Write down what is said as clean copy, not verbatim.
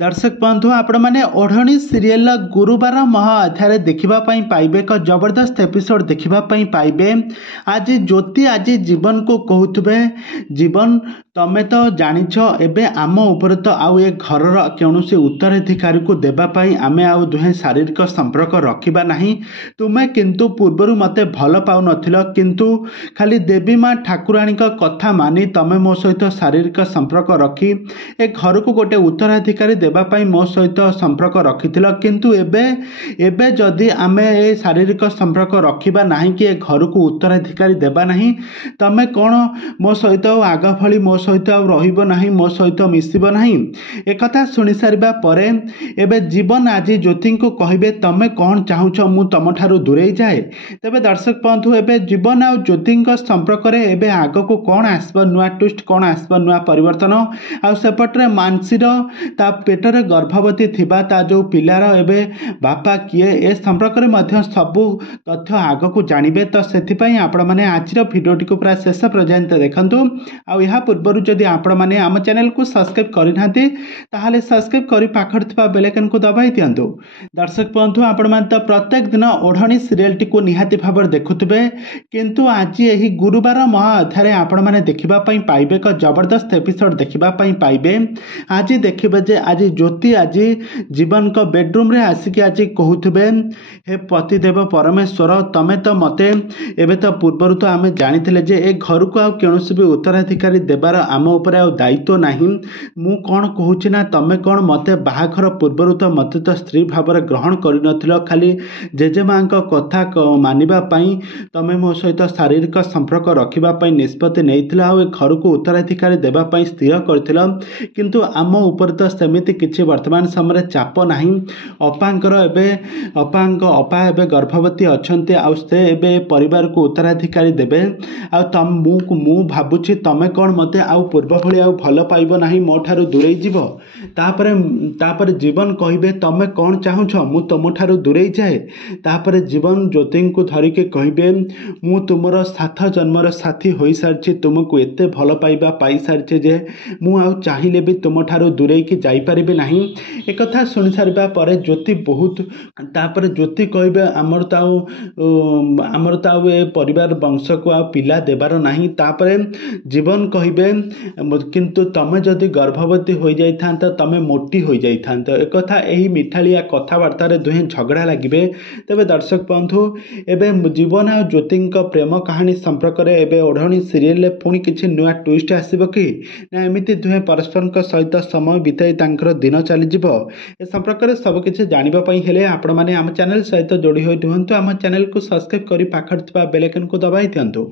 दर्शक बंधु आपण मैंने ओढ़णी सीरियल गुरुवार महा अध्याय देखापी पाइबे एक जबरदस्त एपिसोड देखापी पाइबे। आज ज्योति आज जीवन को कहते जीवन तमें तो जाच एबे आम उपर तो आउ ए घर कौन उत्तराधिकारी को देवाई आम आउ दुहे शारीरिक संपर्क रखा ना। तुम्हें किंतु पूर्वर मते भल पाउ नथिल किंतु खाली देवी माँ ठाकुराणी कथा मानी तमें मो सहित शारीरिक संपर्क रखी ए घर को गोटे उत्तराधिकारी देवाई मो सहित संपर्क रखी किंतु एबे एबे जदि आमे ए शारीरिक संपर्क रखा ना कि ए घर को उत्तराधिकारी देवा नहीं तमें कौन मो सहित आग भली मो सहित रहिबो नाही मो सहित मिसिबो नाही। एक कथा सुनि सारिबा परे एबे जीवन आज ज्योति को कहिबे तमें कौन चाहुछ मु तम ठारू दूरेई जाए। तेबे दर्शक बंधु एबे जीवन आ ज्योति संपर्क रे एबे आग को कौन आसबो नुआ ट्विस्ट कौन आसबो नुआ परिवर्तन आ सेपटरे मानसीर ता पेटरे गर्भवती थिबा ता जो पिलार एबे बापा किए ए संपर्क रे मध्य सबु तथ्य आग को जानिबे। तो सेथिपई आपण माने आजिर भिडियोटी को पूरा शेष पर्यंत देखंतु। आ या पूर्व जदि आपण माने आम चैनल को सब्सक्राइब करिनांती ताहाले सब्सक्राइब करि पाखर थिबा बेल आइकन को दबाई दियंतु। दर्शक बंधु आपण माने तो प्रत्येक दिन ओढ़णी सीरियल टी को निहाती भाबर देखुथिबे किंतु आज एही गुरुवार महा अध्याय आपण माने देखिबा पई पाइबे एक जबरदस्त एपिसोड देखिबा पई पाइबे। आज देखिबे जे आज ज्योति आज जीवन को बेडरूम रे आसिक आज कहूथिबे हे पतिदेव परमेश्वर तमे तो मते एबे तो पूर्वर तो आमे जानिथिले जे ए घर को आ केनोसी भी उत्तराधिकारी देबार आम उपर आ दायित्व नाही। मु कौन कहूछि ना तमे कौन मते बाहाघर पूर्वर तो मते तो स्त्री भाव ग्रहण कर नथिल खाली जेजेमां कथा मानिबा पई तमे मो सहित शारीरिक संपर्क रखिबा पई निष्पत्ति नैथिला आ घर को उत्तराधिकारी देबा पई स्थिर करथिल किंतु आम उपर तो सेमिति किछि वर्तमान समय चाप नाही। अपांकर एबे अपा एबे गर्भवती अछंती आ से एबे परिवार को उत्तराधिकारी देबे आ तम मु भाबुछि तमे कौन मते आउ पूर्व भली आउ भल पाइबो नाही मो ठारू दूरेई जीवो। तापरे जीवन कहिबे तमे कौन चाहुछ मु तम ठारू दूरेई जाए। तापरे जीवन ज्योति को धरिके कहिबे मु तुमर 7 जन्मर साथी होई सारछि तुमको एते भल पाइबा पाई सारछि जे मु आउ चाहिले भी तुम ठारू दूरेई की जाई परिबे नाही। एक कथा सुनि सारिबा परे ज्योति बहुत तापरे ज्योति कहिबे हमर ताउ ए परिवार वंश को आ पिला देबार नाही। तापरे जीवन कहिबे किंतु तमे जदि गर्भवती हो जाई थांत तमे मोटी हो जाई थांत। एक कथा एही मिठालिया कथावार्ता रे दुहे झगड़ा लागिबे। तबे दर्शक बंधु एबे जीवन आ ज्योति प्रेम कहानी संपर्क रे एबे ओढ़णी सीरियल रे पुणी किछि नुआ ट्विस्ट आसीबो कि ना एमिति दुहे परस्पर सहित समय बिताई तांकर दिन चली जिवो। ए संपर्क रे सब किछि जानिबा पई हेले आपण माने हम चैनल सहित जोड़ी होई रुहंतु। हम चैनल को सब्सक्राइब करि पाखर थिबा बेल आइकन को दबाई दियंतु।